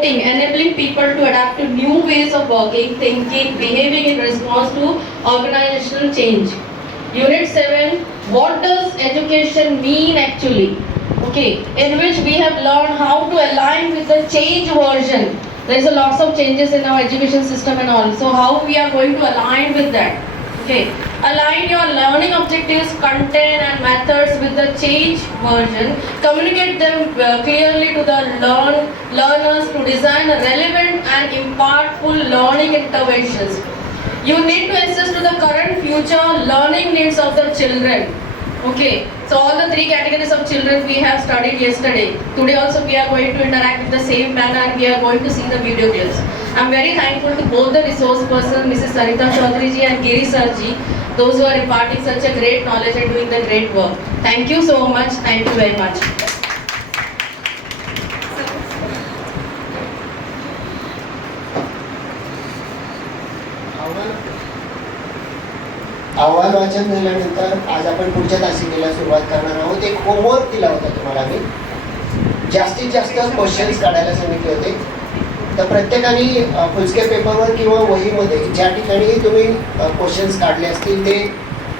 promoting, enabling people to adapt to new ways of working, thinking, behaving in response to organizational change. Unit 7, what does education mean actually? Okay, in which we have learned how to align with the change version. There is a lots of changes in our education system and all. So how we are going to align with that? Okay, align your learning objectives, content and methods with the change version. Communicate them clearly to the learners to design relevant and impactful learning interventions. You need to assess to the current future learning needs of the children. Okay, so all the three categories of children we have studied yesterday. Today also we are going to interact with the same manner and we are going to see the video clips. I am very thankful to both the resource persons, Mrs. Sarita Chaudhary ji and Giri sir ji, those who are imparting such a great knowledge and doing the great work. Thank you so much. Thank you very much. अहवाल वाचन झाल्यानंतर आज आपण पुढच्या तासिकेला सुरुवात करणार आहोत. एक होमवर्क दिला होता तुम्हाला मी. जास्तीत जास्त क्वेश्चन्स काढायला सांगितले होते. तर प्रत्येकाने फुलस्केप पेपरवर किंवा वहीमध्ये ज्या ठिकाणी तुम्ही क्वेश्चन्स काढले असतील ते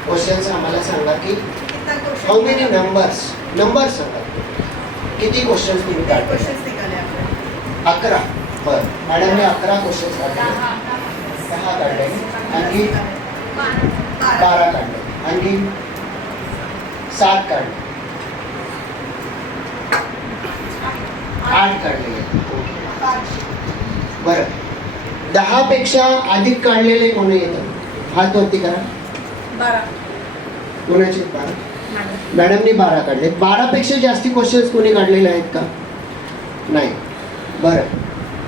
क्वेश्चन्स आम्हाला सांगा की हाऊ मेनी नंबर्स सांगा किती क्वेश्चन्स तुम्ही काढले. 11. बरं, मॅडमने 11 क्वेश्चन्स काढले, 10 काढले, आणखी 12 काढले, आणखी 7 काढले, 8 काढले. बरं, 10 पेक्षा अधिक काढलेले कोणी येतात? हात वरती करा. 12. कोणाचे? 12. मॅडमनी 12 काढले. 12 पेक्षा जास्ती क्वेश्चन्स कोणी काढलेले आहेत का? नाही. बरं,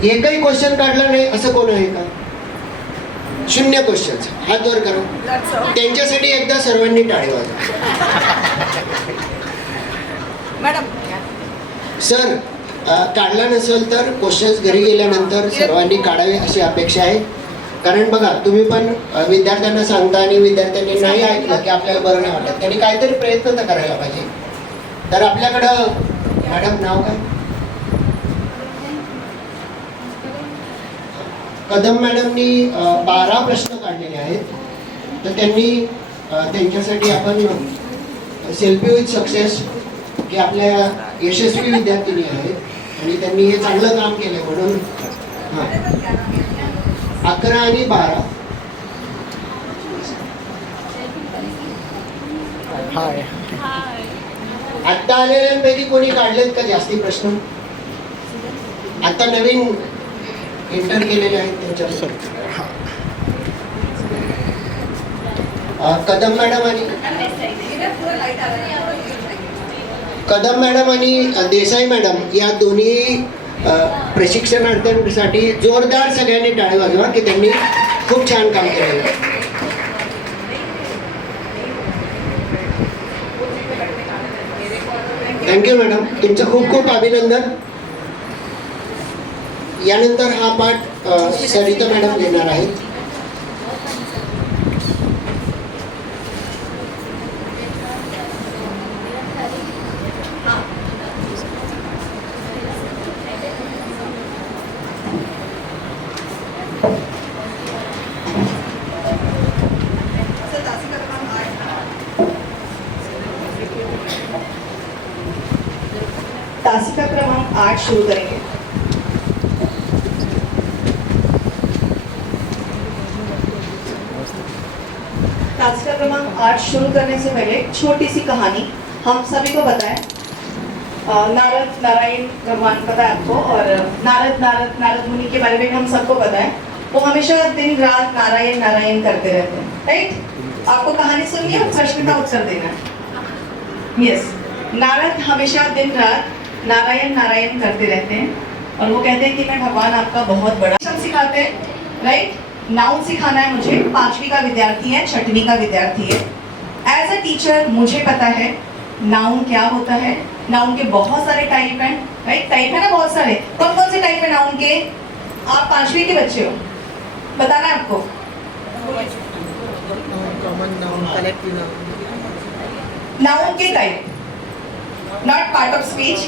एकही क्वेश्चन काढला नाही असं कोण आहे का? 0 क्वेश्चन्स. हात वर करा. त्यांच्यासाठी एकदा सर्वांनी टाळी वाजवा. मॅडम सर, काढला नसेल तर क्वेश्चन्स घरी गेल्यानंतर सर्वांनी काढावे अशी अपेक्षा आहे. कारण बघा, तुम्ही पण विद्यार्थ्यांना सांगता आणि विद्यार्थ्यांनी नाही ऐकलं की आपल्याला बरं नाही वाटत. त्यांनी काहीतरी प्रयत्न तर करायला पाहिजे. तर आपल्याकडं मॅडम नाव काय? कदम मॅडमनी 12 प्रश्न काढलेले आहेत. तर त्यांनी त्यांच्यासाठी आपण सेल्फी विथ सक्सेस की आपल्या यशस्वी विद्यार्थिनी आहेत आणि त्यांनी हे चांगलं काम केलं म्हणून 11 आणि 12. आत्ता आलेल्यांपैकी कोणी काढलेत का जास्ती प्रश्न? आता नवीन एंटर केलेले आहेत त्यांच्यावर. कदम मॅडम आणि देसाई मॅडम या दोन्ही प्रशिक्षणार्थ्यांसाठी जोरदार सगळ्यांनी टाळी वाजवा की त्यांनी खूप छान काम केलेलं आहे. थँक्यू मॅडम, तुमचं खूप खूप अभिनंदन. यानंतर हा पाठ सरिता मॅडम घेणार आहेत. तासिका क्रमांक 8 शुरू करेंगे. तासिका क्रमांक 8 शुरू करने से पहले छोटी सी कहानी हम सभी को बताएं. नारद नारायण भगवान पता है आपको, और नारद मुनि के बारे में हम सबको पता है. वो हमेशा दिन रात नारायण नारायण करते रहते हैं, राइट? आपको कहानी सुननी है, प्रश्न का उत्तर देना है. यस, नारद हमेशा दिन रात नारायण नारायण करते रहते हैं और वो कहते हैं कि मैं भगवान आपका बहुत बड़ा. सिखाते हैं, राइट? नाउन सिखाना है मुझे. 5वीं का विद्यार्थी है, 6वीं का विद्यार्थी है. एज अ टीचर मुझे पता है नाउन क्या होता है. नाउन के बहुत सारे टाइप हैं, राइट? टाइप है ना बहुत सारे. कौन कौन से टाइप है नाउन के? आप 5वीं के बच्चे हो, बताना है आपको. Common noun, collective noun. Noun के type not part of speech,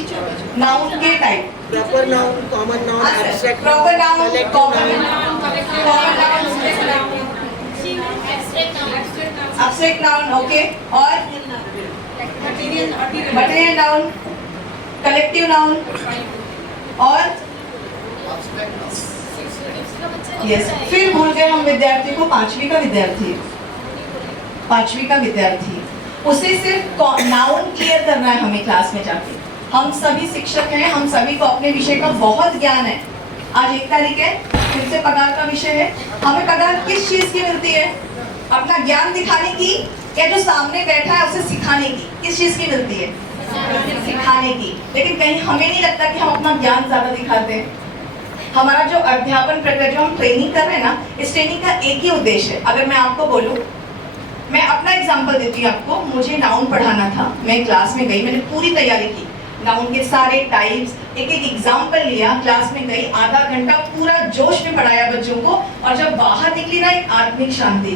noun के type. Proper noun, common noun, abstract proper noun, common noun, abstract noun, okay, और मटेरियल नाउन, कलेक्टिव नाउन, और यस, फिर भूल गए हम विद्यार्थी को, पांचवी का विद्यार्थी, उसे सिर्फ नाउन क्लियर करना है हमें क्लास में जाके। हम सभी शिक्षक हैं, हम सभी को अपने विषय का बहुत ज्ञान है। आज 1 तारीख है, फिर से पगार का विषय है। हमें पगार किस चीज की मिलती है? अपना ज्ञान दिखाने की, या जो सामने बैठा है उसे सिखाने की? किस चीज की मिलती है? सिखाने की। लेकिन कहीं हमें नहीं लगता कि हम अपना ज्ञान ज्यादा दिखाते हैं। हमारा जो अध्यापन प्रक्रिया, जो हम ट्रेनिंग कर रहे हैं ना, इस ट्रेनिंग का एक ही उद्देश्य है। अगर मैं आपको बोलूं, मैं अपना एग्जांपल देती हूँ आपको। मुझे नाउन पढ़ाना था, मैं क्लास में गई, मैंने पूरी तैयारी की, नाउन के सारे टाइप्स, एक एक एग्जाम्पल लिया, क्लास में गई, आधा घंटा पूरा जोश में पढ़ाया बच्चों को, और जब बाहर निकली ना, एक आत्मिक शांति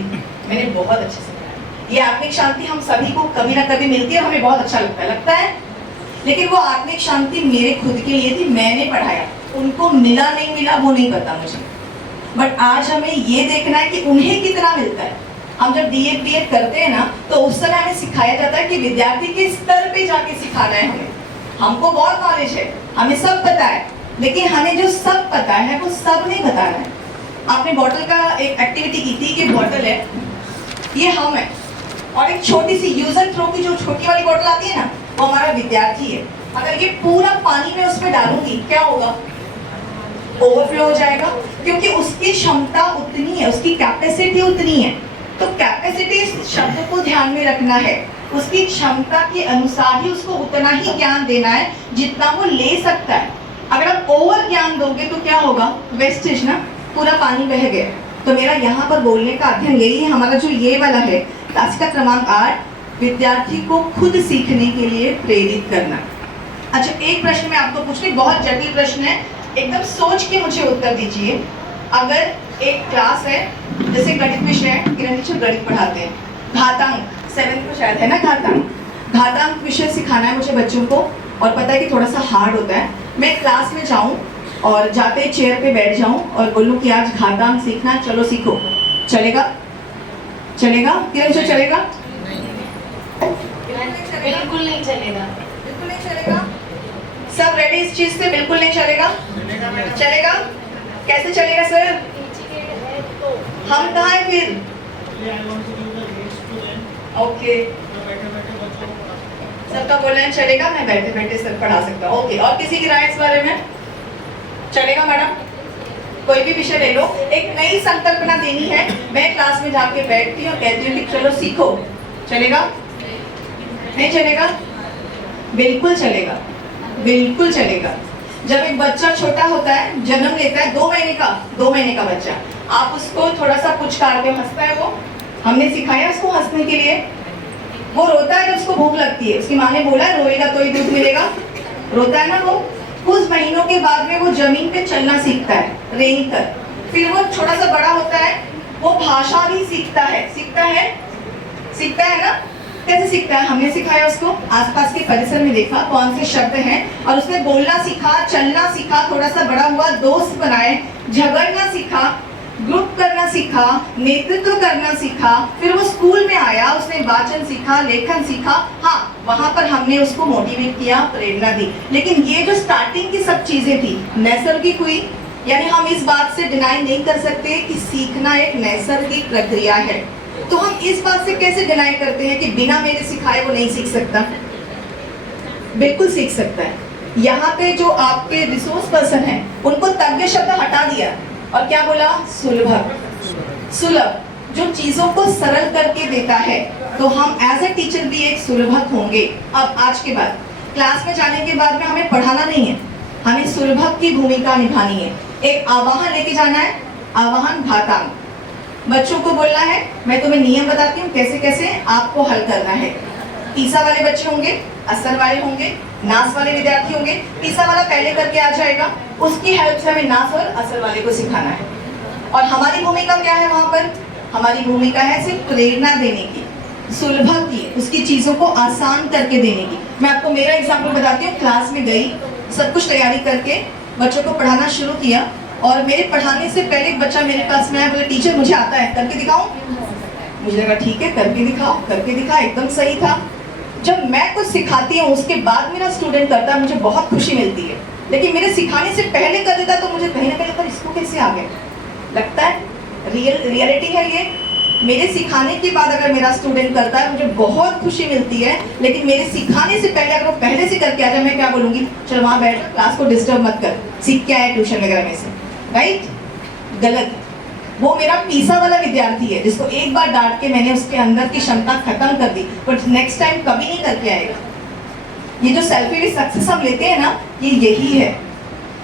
मैंने बहुत अच्छे से पढ़ाया। ये आत्मिक शांति हम सभी को कभी ना कभी मिलती है, हमें बहुत अच्छा लगता है, लेकिन वो आत्मिक शांति मेरे खुद के लिए थी, मैंने पढ़ाया। उनको मिला नहीं मिला वो नहीं पता मुझे, बट आज हमें ये देखना है कि उन्हें कितना मिलता है। हम जब बीएड करते हैं ना, तो उस समय हमें सिखाया जाता है कि विद्यार्थी के स्तर पे जाके सिखाना है हमें। हमको बहुत नॉलेज है, हमें सब पता है, लेकिन हमें जो सब पता है वो सब नहीं बताना है। आपने बॉटल का एक एक्टिविटी की थी कि बॉटल है, ये हम है, और एक छोटी सी यूज एंड थ्रो की जो छोटी वाली बॉटल आती है ना, वो हमारा विद्यार्थी है। अगर ये पूरा पानी में उसमें डालूंगी, क्या होगा? ओवरफ्लो हो जाएगा, क्योंकि उसकी क्षमता उतनी है, उसकी कैपेसिटी उतनी है। तो कैपेसिटी शब्द को ध्यान में रखना है, उसकी क्षमता के अनुसार ही उसको उतना ही ज्ञान देना है जितना वो ले सकता है। अगर आप ओवर ज्ञान दोगे तो क्या होगा? वेस्टेज ना, पूरा पानी बह गया। तो मेरा यहाँ पर बोलने का अध्ययन यही है, हमारा जो ये वाला है क्लास का क्रमांक 8, विद्यार्थी को खुद सीखने के लिए प्रेरित करना। अच्छा, एक प्रश्न मैं आपको पूछ रही, बहुत जटिल प्रश्न है, एकदम सोच के मुझे उत्तर दीजिए। अगर एक क्लास है, जैसे गणित विषय है, किरण टीचर गणित पढ़ाते हैं, घातांक 7th में शायद है ना, घातांक विषय सिखाना है मुझे बच्चों को, और पता है कि थोड़ा सा हार्ड होता है। मैं क्लास में जाऊं और जाते ही चेयर पे बैठ जाऊं और बोलूं कि आज घातांक सीखना, चलो सीखो, चलेगा? चलेगा किरण टीचर? चलेगा? बिल्कुल नहीं चलेगा। बिल्कुल नहीं चलेगा। सब रेडी इस चीज से? बिल्कुल नहीं चलेगा। चलेगा? कैसे चलेगा सर? हम कहाँ हैं फिर? ओके, सबका बोलना है चलेगा, मैं बैठे बैठे सर पढ़ा सकता हूँ। ओके, और किसी की राय इस बारे में? चलेगा मैडम? कोई भी विषय ले लो, एक नई संकल्पना देनी है। मैं क्लास में जाके बैठती हूँ और कहती हूँ कि चलो सीखो, चलेगा? नहीं चलेगा? बिल्कुल चलेगा, बिल्कुल चलेगा। जब एक बच्चा छोटा होता है, जन्म लेता है, 2 महीने का बच्चा, आप उसको थोड़ा सा पुचकार के हंसता है, वो हमने सिखाया उसको हंसने के लिए। वो रोता है जब उसको भूख लगती है, उसकी माँ ने बोला है रोएगा तो ही दूध मिलेगा, रोता है ना वो। कुछ महीनों के बाद में वो जमीन पे चलना सीखता है, रेंग कर। फिर वो थोड़ा सा बड़ा होता है, वो भाषा भी सीखता है ना। कैसे सीखता है? हमने सिखाया उसको, आसपास के परिसर में देखा कौन से शब्द हैं, और उसने बोलना सीखा, चलना सीखा, थोड़ा सा बड़ा हुआ, दोस्त बनाए, झगड़ना सीखा, ग्रुप करना सीखा, नेतृत्व करना सीखा। फिर वो स्कूल में आया, उसने वाचन सीखा, लेखन सीखा। हाँ, वहां पर हमने उसको मोटिवेट किया, प्रेरणा दी। लेकिन ये जो स्टार्टिंग की सब चीजें थी, नैसर्गिक हुई। यानी हम इस बात से डिनाई नहीं कर सकते कि सीखना एक नैसर्गिक प्रक्रिया है। तो हम इस बात से कैसे डिनाई करते हैं कि बिना मेरे सिखाए वो नहीं सीख सकता? बिल्कुल सीख सकता है। यहाँ पे जो आपके रिसोर्स पर्सन है, उनको तज्ञ शब्द हटा दिया और क्या बोला? सुलभ, जो चीजों को सरल करके देता है। तो हम एज ए टीचर भी एक सुलभक होंगे। अब आज के बाद क्लास में जाने के बाद में हमें पढ़ाना नहीं है, हमें सुलभक की भूमिका निभानी है। एक आवाहन लेके जाना है, आवाहन घातांक। बच्चों को बोलना है, मैं तुम्हें नियम बताती हूँ कैसे कैसे आपको हल करना है। तीसरा वाले बच्चे होंगे, असर वाले होंगे, नास वाले विद्यार्थी होंगे। तीसरा वाला पहले करके आ जाएगा, उसकी हेल्प से हमें नास और असर वाले को सिखाना है। और हमारी भूमिका क्या है वहां पर? हमारी भूमिका है सिर्फ प्रेरणा देने की। सुलभता की है, उसकी चीज़ों को आसान करके देने की। मैं आपको मेरा एग्जाम्पल बताती हूँ। क्लास में गई, सब कुछ तैयारी करके बच्चों को पढ़ाना शुरू किया, और मेरे पढ़ाने से पहले एक बच्चा मेरे पास में आया, बोले टीचर मुझे आता है, करके दिखाऊं? मुझे लगा ठीक है, करके दिखाओ। करके दिखा, एकदम सही था। जब मैं कुछ सिखाती हूँ उसके बाद मेरा स्टूडेंट करता है, मुझे बहुत खुशी मिलती है। लेकिन मेरे सिखाने से पहले कर देता तो मुझे कहीं ना कहीं पर इसको कैसे आ गया लगता है। रियलिटी है ये। मेरे सिखाने के बाद अगर मेरा स्टूडेंट करता है मुझे बहुत खुशी मिलती है, लेकिन मेरे सिखाने से पहले अगर वो पहले से करके आ जाए, मैं क्या बोलूँगी, चल वहाँ बैठ, क्लास को डिस्टर्ब मत कर, सीख के आए ट्यूशन वगैरह में से। राइट? गलत। वो मेरा पीसा वाला विद्यार्थी है जिसको एक बार डांट के मैंने उसके अंदर की क्षमता खत्म कर दी, बट नेक्स्ट टाइम कभी नहीं करके आएगा। ये जो सेल्फ सक्सेस हम लेते हैं ना, ये यही है।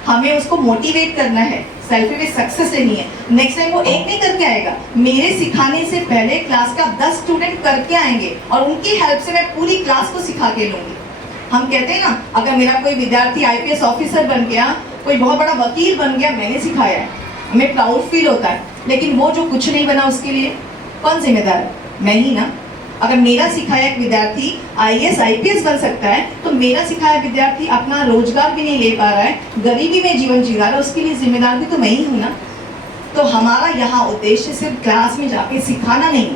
हमें उसको मोटिवेट करना है, सेल्फ सक्सेस लेनी है। नेक्स्ट टाइम वो एक नहीं करके आएगा, मेरे सिखाने से पहले क्लास का 10 स्टूडेंट करके आएंगे और उनकी हेल्प से मैं पूरी क्लास को सिखा के लूंगी। हम कहते हैं ना, अगर मेरा कोई विद्यार्थी IPS ऑफिसर बन गया, कोई बहुत बड़ा वकील बन गया, मैंने सिखाया है, हमें प्राउड फील होता है। लेकिन वो जो कुछ नहीं बना उसके लिए कौन जिम्मेदार है? मैं ही ना। अगर मेरा सिखाया एक विद्यार्थी IAS IPS बन सकता है, तो मेरा सिखाया विद्यार्थी अपना रोजगार भी नहीं ले पा रहा है, गरीबी में जीवन जी रहा है, उसके लिए जिम्मेदार भी तो मैं ही हूँ ना। तो हमारा यहाँ उद्देश्य सिर्फ क्लास में जाके सिखाना नहीं,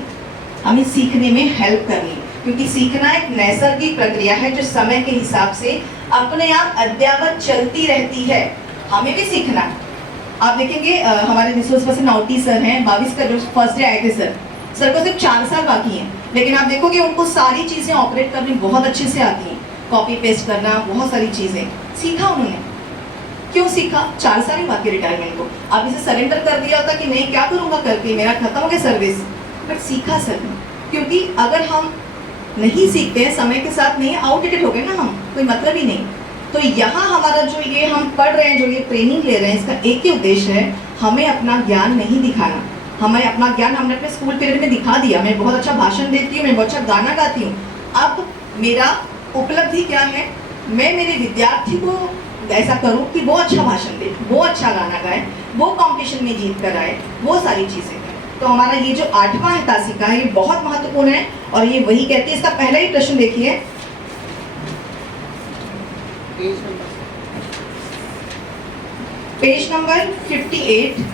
हमें सीखने में हेल्प करनी, क्योंकि सीखना एक नैसर्गिक प्रक्रिया है जो समय के हिसाब से अपने आप अद्ययावत चलती रहती है। हमें भी सीखना है। आप देखेंगे हमारे रिसोर्स पर्सन नौटी सर हैं, 22 का जो फर्स्ट डे आए थे सर को सिर्फ 4 साल बाकी हैं, लेकिन आप देखोगे उनको सारी चीज़ें ऑपरेट करनी बहुत अच्छे से आती हैं, कॉपी पेस्ट करना, बहुत सारी चीज़ें सीखा उन्होंने। क्यों सीखा? 4 साल ही बाकी रिटायरमेंट को। अब इसे सरेंडर कर दिया होता कि नहीं क्या करूँगा करके, मेरा खत्म हो गया सर्विस, बट सीखा सर ने। क्योंकि अगर हम नहीं सीखते हैं, समय के साथ नहीं, आउटडेटेड हो गए ना हम, कोई मतलब ही नहीं। तो यहाँ हमारा जो ये हम पढ़ रहे हैं, जो ये ट्रेनिंग ले रहे हैं, इसका एक ही उद्देश्य है, हमें अपना ज्ञान नहीं दिखाना। हमें अपना ज्ञान हमने अपने स्कूल पीरियड में दिखा दिया। मैं बहुत अच्छा भाषण देती हूँ, मैं बहुत अच्छा गाना गाती हूँ। अब मेरा उपलब्धि क्या है? मैं मेरे विद्यार्थी को ऐसा करूँ कि वो अच्छा भाषण दे, वो अच्छा गाना गाए, वो कॉम्पिटिशन में जीत कर आए, वो सारी चीज़ें। तो हमारा ये जो 8वां है तासिका है, ये बहुत महत्वपूर्ण है, और ये वही कहती है। इसका पहला ही प्रश्न देखिए, पेज नंबर 58.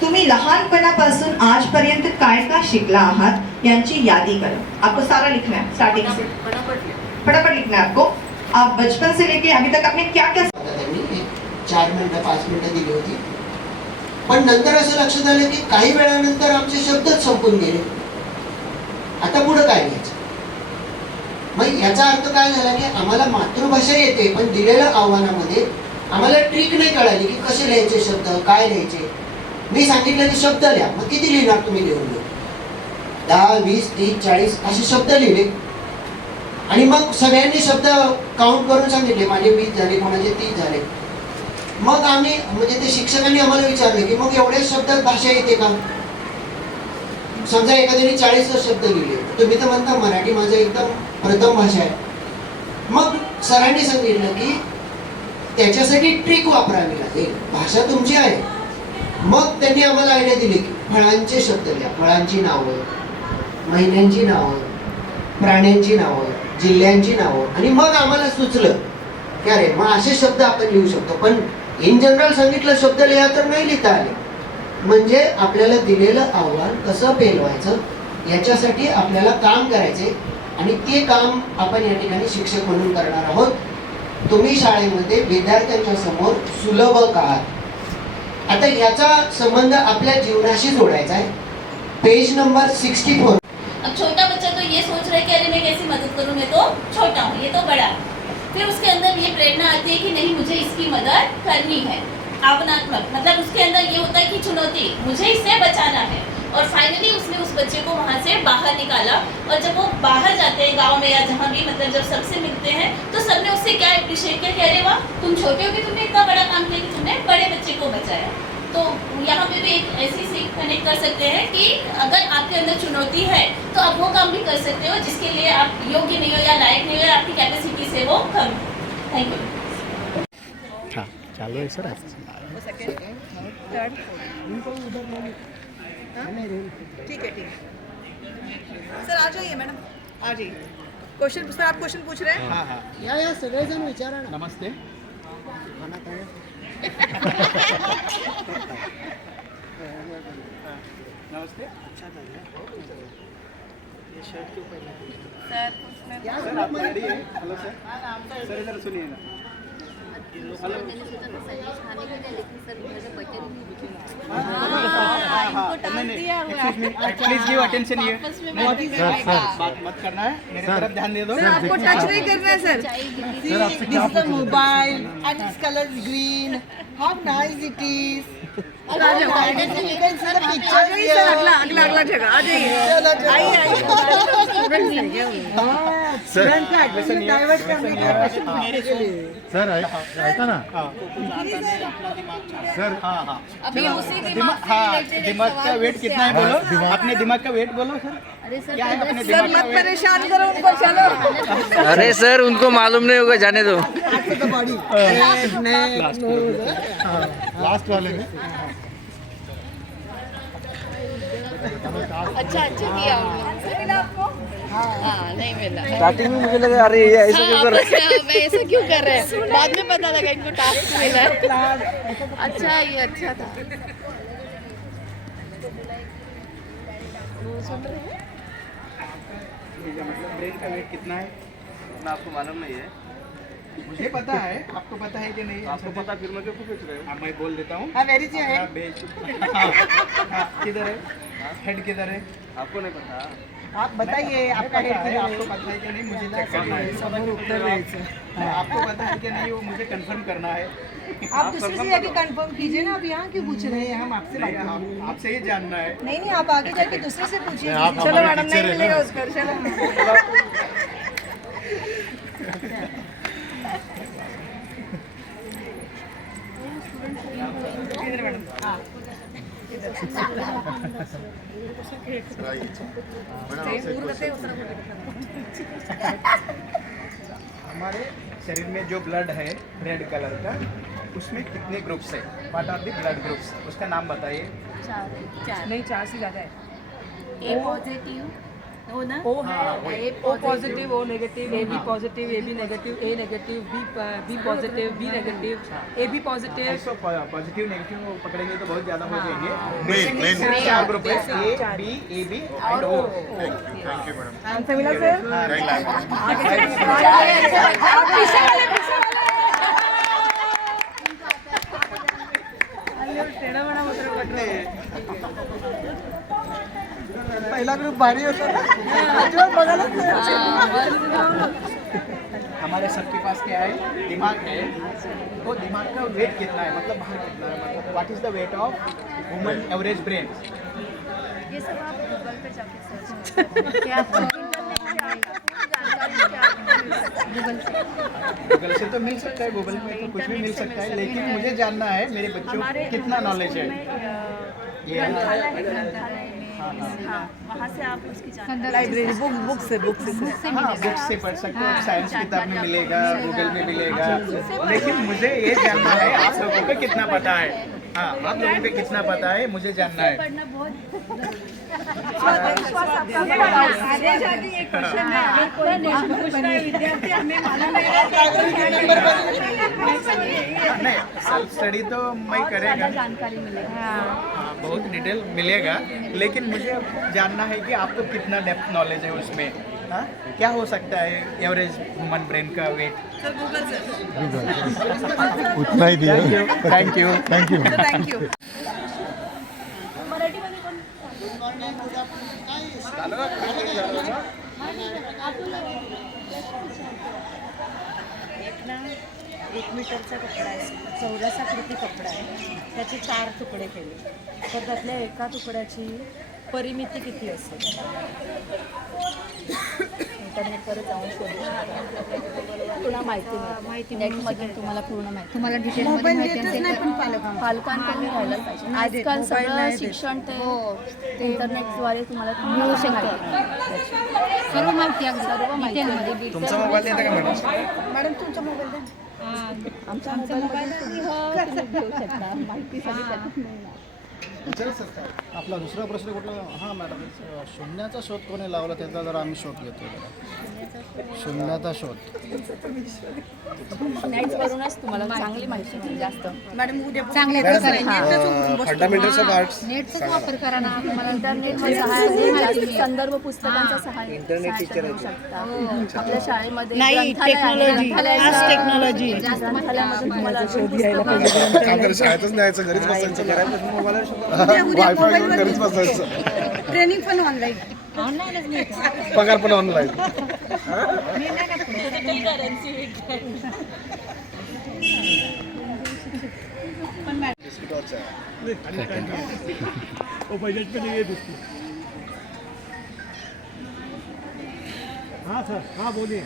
तुम्ही लहानपणापासून आजपर्यंत काय का शिकला आहात यांची यादी करा. आपको सारा लिखना है, स्टार्टिंग से फटाफट लिखना है आपको. आप बचपन से लेके अभी तक आपने क्या क्या त्यांनी 4 मिनिटं 5 मिनिटं दिली होती, पण नंतर असं लक्षात आलं की काही वेळानंतर आमचे शब्दच संपून गेले. आता पुढे काय घ्यायचं? मग याचा अर्थ काय झाला की आम्हाला मातृभाषा येते, पण दिलेल्या आव्हानामध्ये आम्हाला ट्रिक नाही कळाली की कसे लिहायचे शब्द, काय लिहायचे. मी सांगितलेले शब्द लिहा. मग किती लिहिणार तुम्ही? लिहून घेऊ 10 20 30 40 असे शब्द लिहिले, आणि मग सगळ्यांनी शब्द काउंट करून सांगितले. माझे 20 झाले, कोणाचे 30 झाले. मग आम्ही म्हणजे ते शिक्षकांनी आम्हाला विचारले की मग एवढ्या शब्दात भाषा येते का? समजा एखाद्याने 40 शब्द लिहिले, तुम्ही तर म्हणता मराठी माझं एकदम प्रथम भाषा आहे. मग सरांनी सांगितलं की त्याच्यासाठी ट्रिक वापरावी लागेल, भाषा तुमची आहे. मग त्यांनी आम्हाला आयडिया दिली की फळांचे शब्द लिहा, फळांची नावं, महिन्यांची नावं, प्राण्यांची नावं, जिल्ह्यांची नावं. आणि मग आम्हाला सुचलं की अरे मग असे शब्द आपण लिहू शकतो. पण इन जनरल सांगितलं शब्द लिहा तर नाही लिहिता आले. म्हणजे आपल्याला दिलेलं आव्हान कसं पेलवायचं याच्यासाठी आपल्याला काम करायचे, आणि ते काम आपण या ठिकाणी शिक्षक म्हणून करणार आहोत. तुम्ही शाळेमध्ये विद्यार्थ्यांच्या समोर सुलभ का आहात. आता याचा संबंध आपल्या जीवनाशी जोडायचा आहे. Page number 64. अब छोटा बच्चा तो ये सोच रहा है कि अरे मैं कैसे मदद करूं, मैं तो छोटा हूँ, ये तो बड़ा है. फिर उसके अंदर ये प्रेरणा आती है कि नहीं मुझे इसकी मदद करनी है. आव्हानात्मक मतलब उसके अंदर ये होता है कि चुनौती, मुझे इससे बचाना है. और फाइनली उसने उस बच्चे को वहाँ से बाहर निकाला. और जब वो बाहर जाते हैं गांव में या जहाँ भी, मतलब जब सबसे मिलते हैं तो सबने उससे क्या अप्रिशिएट किया कि अरे वाह तुम छोटे हो कि तुमने इतना बड़ा काम किया कि तुमने बड़े बच्चे को बचाया. तो यहाँ पे भी एक ऐसी सीख कनेक्ट कर सकते हैं कि अगर आपके अंदर चुनौती है तो आप वो काम भी कर सकते हो जिसके लिए आप योग्य नहीं हो या लायक नहीं हो या आपकी कैपेसिटी से वो कम. Thank you. हाँ चालू है सर. ठीक है सर, आ जाइए मैडम. आ जाइए क्वेश्चन सर आप क्वेश्चन पूछ रहे हैं हाँ हाँ या सगळेजण विचारा ना. नमस्ते नमस्ते सर आप रेडी है हेलो सर इधर सुनिए ना प्लीज गिव अटेंशन ये बात मत करना है मेरे तरफ ध्यान दे दो आपको टच नहीं करना है sir This is the mobile and its color is green. How nice it is. आ जाओ You can see the आ picture जाइए here. सर अगला जगह आ जाइए आइए Student का attention divert करने के लिए question पूछने के लिए. सर ऐका ना सर हाँ हाँ अभी उसी दिमाग हाँ दिमाग का वेट कितना है बोलो अपने दिमाग का वेट बोलो सर क्या है अपने सर दिमाग का मत वेट परेशान करो उनको चलो अरे सर उनको मालूम नहीं होगा जाने दो After the body. Neck, nose. Last वाले में अच्छा किया हाँ नहीं मिला स्टार्टिंग में मुझे लगा अरे ये ऐसा क्यों कर रहा है मैं ऐसा क्यों कर रहे हैं बाद में पता लगा इनको टास्क मिला है अच्छा ये अच्छा था मतलब ब्रेन का वेट कितना है ना आपको मालूम नहीं है मुझे पता है आपको पता है कि नहीं आपको पता फिर मैं क्यों पूछ रहे हो मैं बोल देता हूँ Where is your head? किधर है हेड किधर है आपको नहीं पता आप बताइए आपका हेड है किधर आपको है? पता है कि नहीं मुझे चेक करना है समोर उत्तर द्यायचं. आपको पता है कि नहीं वो मुझे कंफर्म करना है आप दूसरे से जाके कंफर्म कीजिए ना. आप यहाँ क्यों पूछ रहे हैं? हम आपसे बात कर रहे हैं. आपसे ही जानना है नहीं नहीं आप आगे जाके दूसरे से पूछिए. आप चलो हमारे मैडम टीचर नहीं है मिलेगा ना. उसको चलो इधर मैडम हाँ हमारे शरीर में जो ब्लड है रेड कलर का उसमें कितने ग्रुप्स है what are the blood groups उसका नाम बताइए नहीं 4 से ज़्यादा है ए पॉजिटिव हो ना ओ है O positive O negative A B positive A B negative A negative B positive B negative A B positive ऐसा पॉजिटिव नेगेटिव पकड़ेंगे तो बहुत ज़्यादा हो जाएंगे मेन मेन सिर्फ 4 ग्रुप है A B A B and O thank you madam answer मिला सर पहिला ग्रुप भारी होता ना. अजिबात बघायलाच नाही. हमारे सबके पास क्या है दिमाग है वो दिमाग का वेट कितना है मतलब भार कितना है मतलब what is the weight of human average brain ये सब आप गूगल पे जाके सर्च क्या गूगल से तो मिल सकता है गूगल में तो कुछ भी मिल सकता है लेकिन मुझे जानना है मेरे बच्चों को कितना नॉलेज है ये वहाँ से आप उसकी जानकारी लाइब्रेरी बुक से हाँ बुक से पढ़ सकते हो साइंस किताब में मिलेगा गूगल में मिलेगा लेकिन मुझे ये जानना है आप लोगों को कितना पता है हाँ आप लोगों को कितना पता है मुझे जानना है पढ़ना बहुत आगे जाके ये क्वेश्चन है अगर कोई पूछता है विद्यार्थी हमें मालूम नहीं सेल्फ स्टडी तो मैं करेगा जानकारी मिलेगी हाँ, बहुत डिटेल मिलेगा लेकिन मुझे अब जानना है कि आपको कितना डेप्थ नॉलेज है उसमें हाँ क्या हो सकता है एवरेज ह्यूमन ब्रेन का वेट उतना ही दिया thank you thank you thank you एक मीटरचा कपडा आहे चौरसाकृती कपडा आहे त्याचे 4 तुकडे केले तर त्यातल्या एका तुकड्याची परिमिती किती असेल इंटरनेटवर जाऊन शोधू शकता पूर्ण माहिती नेटमधून तुम्हाला पूर्ण माहिती तुम्हाला डिटेलमध्ये माहिती असेल पालकांकडून घ्यायला पाहिजे आजकाल सगळं शिक्षण ते इंटरनेटद्वारे तुम्हाला मिळू शकते सर्व माहिती सर्व माहिती तुमचा मोबाईल देता का मॅडम मॅडम तुमचा मोबाईल द्या आमचा मोबाईल घेऊ शकता माहिती सगळी त्याच्यात मिळणार आपला दुसरा प्रश्न कुठला हां मॅडम शून्याचा शोध कोणी लावला त्याचा जरा आम्ही शोध घेतो शून्याचा शोध नेट करूनच तुम्हाला चांगली माहिती मिळेल जास्त. मॅडम उद्या चांगल्या प्रकारे फंडामेंटल्स ऑफ आर्ट्स नेटचाच वापर करा ना. तुम्हाला इंटरनेटच्या सहाय्याने संदर्भ पुस्तकांचा सहाय्य इंटरनेट टीचर आहे. घेऊ शकता. आपल्या शाळेमध्ये नाही, ग्रंथालय आहे. टेक्नॉलॉजी. ग्रंथालयाचं- आज टेक्नॉलॉजी. जास्त ग्रंथालयामधून तुम्हाला पुस्तकं- शाळेतच न्यायचं घरीच बसायचं उद्या मोबाईलवर घरीच बसायचं ट्रेनिंग पण ऑनलाईन. पगार पण ऑनलाईन हाँ सर हाँ बोलिए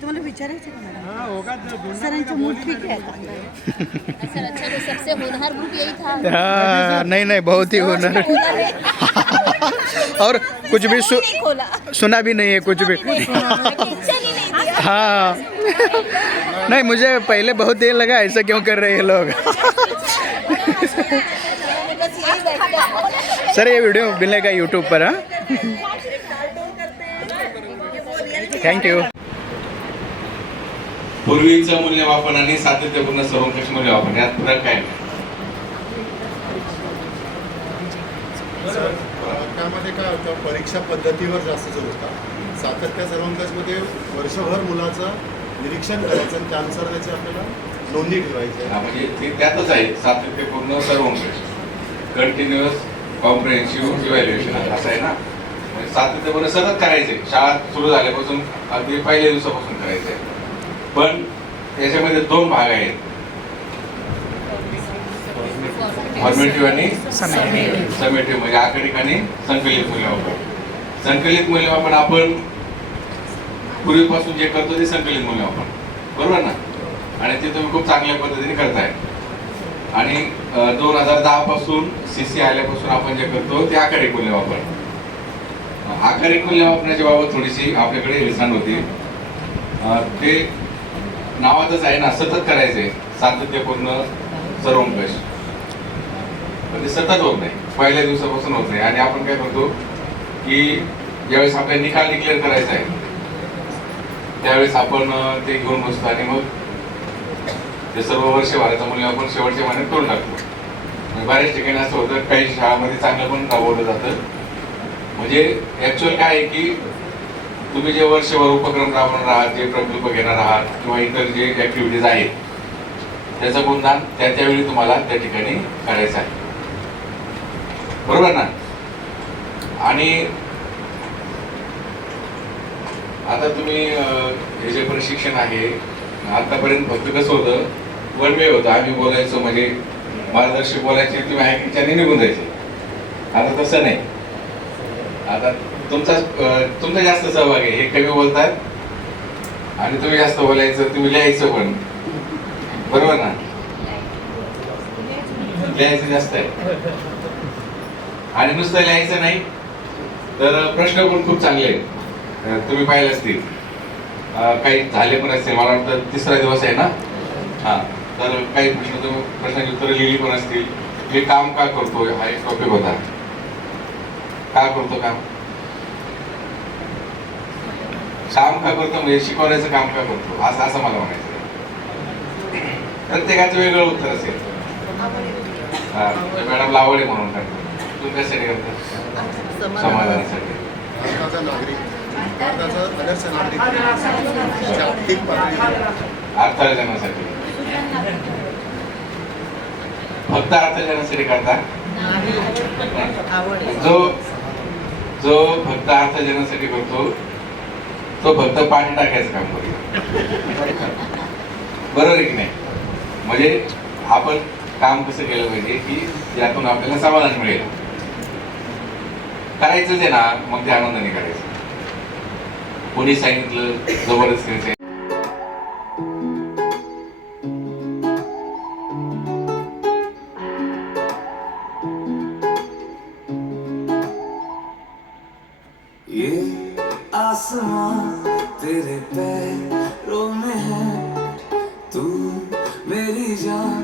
तुम्हाला विचारायचं का मॅडम? हाँ होगा सरांची मूड ठीक आहे आता. सर अच्छा तो सबसे होनहार ग्रुप यही था. हाँ, नहीं नहीं बहुत ही होनर और कुछ भी सुना भी नहीं है कुछ भी. हाँ नहीं मुझे पहले बहुत देर लगा ऐसा क्यों कर रहे हैं लोग. सर ये वीडियो मिलेगा यूट्यूब पर. हाँ थैंक यू. पूर्वीचं मूल्यमापन आणि सातत्यपूर्ण सर्वंकष मूल्यमापन यात फरक काय? त्यामध्ये काय होतं परीक्षा पद्धतीवर जास्त जोर होता. सातत्य सर्वंकषमध्ये वर्षभर मुलाचं निरीक्षण करायचं आणि त्यानुसार त्याची आपल्याला नोंदी ठेवायची आहे. म्हणजे ते त्यातच आहे सातत्यपूर्ण सर्वंकष कंटिन्युअस कॉम्प्रिहेन्सिव्ह इव्हॅल्युएशन असं आहे ना. म्हणजे सातत्यपूर्ण सतत करायचे शाळा सुरू झाल्यापासून अगदी पहिल्या दिवसापासून करायचे. पण त्याच्यामध्ये दोन भाग आहेत फॉर्मेटिव्ह आणि समेटिव्ह म्हणजे आकडिक आणि संकलित मूल्यमापन. संकलित मूल्यमापन आपण पूर्वीपासून जे करतो ते संकलित मूल्यमापन बरोबर ना. आणि ते तुम्ही खूप चांगल्या पद्धतीने करताय. आणि 2010 पासून CC आल्यापासून आपण जे करतो ते आकडिक मूल्यमापन. आकडिक मूल्यमापनाच्या बाबत थोडीशी आपल्याकडे हेळसांड होती. ते नावातच आहे ना सतत करायचंय सातत्यपूर्ण सर्वंकष. पण ते सतत होत नाही पहिल्या दिवसापासून होत नाही. आणि आपण काय करतो की ज्यावेळेस आपल्याला निकाल डिक्लेअर करायचा आहे त्यावेळेस आपण ते घेऊन बसतो आणि मग ते सर्व वर्षभराचं मूल्यमापन शेवटच्या महिन्यात करून टाकतो. बऱ्याच ठिकाणी असं होतं काही शाळांमध्ये चांगलं पण राबवलं जातं. म्हणजे ऍक्च्युअल काय आहे की तुम्ही जे वर्षभर उपक्रम राबवणार आहात जे प्रकल्प घेणार आहात किंवा इतर जे ऍक्टिव्हिटीज आहेत त्याचं गुणगान त्यावेळी तुम्हाला त्या ठिकाणी करायचं आहे बरोबर ना. आणि आता तुम्ही हे जे प्रशिक्षण आहे आतापर्यंत फक्त कसं होतं वन वे होतं. आम्ही बोलायचो म्हणजे मार्गदर्शक बोलायचे तुम्ही ऐकायचे निघून जायचे. आता तसं नाही. आता तुमचा जास्त सहभाग आहे. हे कमी बोलतात आणि तुम्ही जास्त बोलायचं तुम्ही लिहायचं पण बरोबर ना. लिहायचं जास्त आहे आणि नुसतं लिहायचं नाही तर प्रश्न पण खूप चांगले आहेत. तुम्ही पाहिले असतील काही झाले पण असतील. मला वाटतं तिसरा दिवस आहे ना. हा तर काही प्रश्नाची उत्तरं लिहिली पण असतील. मी काम का करतो हा एक टॉपिक होता. का करतो काम का करतो म्हणजे शिकवण्याचं काम का करतो असं मला म्हणायचं. प्रत्येकाचं वेगळं उत्तर असेल. मॅडम आवड म्हणून करतो. तुम्ही कशासाठी करता? समाजासाठी. भारताचा नागरिक भारताचा आदर्श नागरिक जागतिक पातळीवर अर्थार्जनासाठी. फक्त अर्थार्जनासाठी करता? जो फक्त अर्थार्जनासाठी करतो तो फक्त पाणी टाकायचं काम करतो बरोबर आहे की नाही. म्हणजे आपण काम कसं केलं पाहिजे की यातून आपल्याला समाधान मिळेल. करायचंच आहे ना मग ते आनंदाने करायचं. कोणी सांगितलं जबरदस्तीने आसमां तेरे पैरों में है तू मेरी जान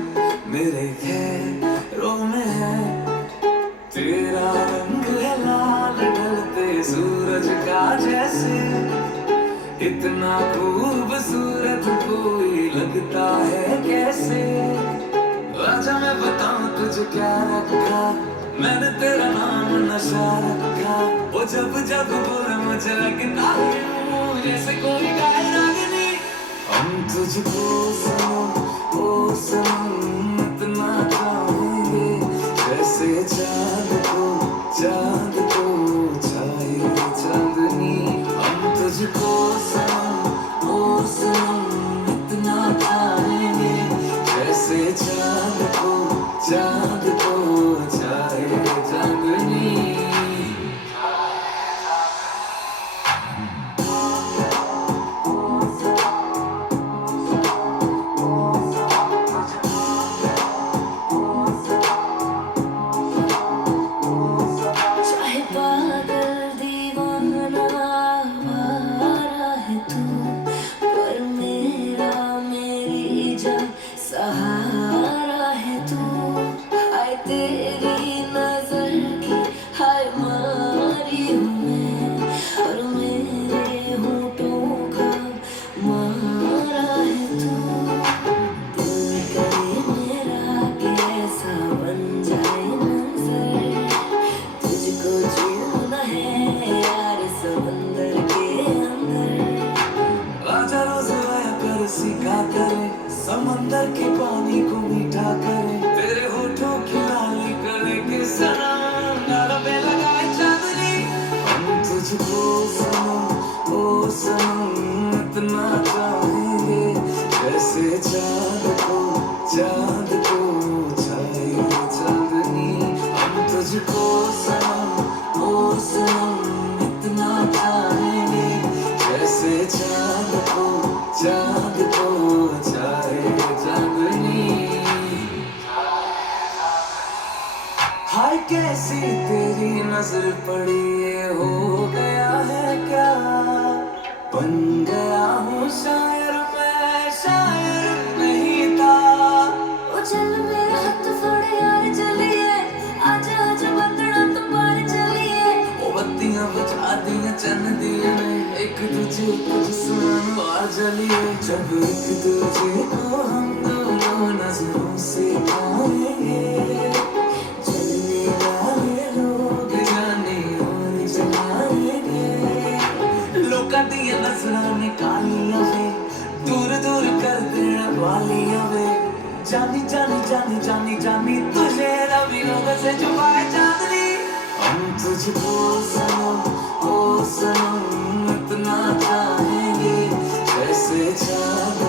मेरे खैरों में है। तेरा रंग है लाल ढलते सूरज का जैसे, इतना खूबसूरत कोई लगता है कैसे। आजा मैं बताऊं तुझे क्या रखा, मैंने तेरा नाम नशा रखा। वो जब जब बोले मुझे लगता है जैसे कोई गाए रागिनी। हम तुझको सनम ओ सनम इतना चाहेंगे, जैसे चांद को छाए चांदनी। हम तुझको सनम ओ सनम इतना चाहेंगे, जैसे चांद को छाए चांदनी। चाहे पागल दीवाना आवारा है तू, पर मेरी जान सहारा है तू। आए तेरी नजर की हाय मारी हूँ मैं, और मेरे होठों का मारा है तू। दिल करे मेरा कैसा बन जाए मंजर, तुझको छूना है यार समंदर के अंदर। आजा रोज आया कर सिखा करे, समंदर के पानी को मीठा करे। तेरे होठों की लाली गले के सनम नारे लगाए चांदनी। हम तुझको सनम ओ सनम इतना चाहेंगे, जैसे चांद को छाए चांदनी। हम तुझको सनम ओ सनम इतना चाहेंगे, जैसे चांद को छाए चांदनी। हाय कैसी तेरी नजर पड़ी, ये हो गया है क्या। बन गया हूँ शायर मैं, शायर नहीं था। ओ चल मेरा हाथ फड़ यार चलिए, आजा आजा बंदना तुम बाहर चलिए। ओ बत्तियां बुझा दिया चन्न दिए ने, एक दूजे को जिस्म आ जलिए। जब एक दूजे को हम दोनों नजरों से पाएंगे, चलने वाले लोग जाने और जलाएंगे। लोका दिया नजरां ने कालियां वे, दूर दूर कर देने वालियां वे। जानी जानी जानी जानी जानी तुझे रवियों से छुपाए चांदनी। हम तुझको सनम ओ सनम इतना चाहेंगे, जैसे चांद